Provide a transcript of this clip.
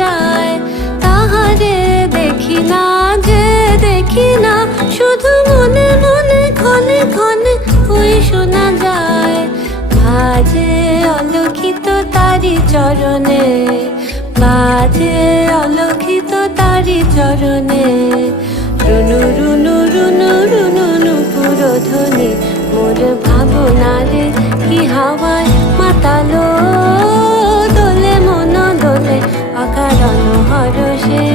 যায়। তাহারে দেখি না যে দেখি না, শুধু মনে মনে ক্ষণে ক্ষণে ওই শোনা যায়। বাজে অলক্ষিত তারি চরণে, বাজে অলক্ষিত তারি চরণে। রুনু রুনু রুনু রুনু নুপুর ধ্বনি, মোর ভাবনারে কি হাওয়ায় মাতালো। দোলে মন দোলে অকারণ হরষে।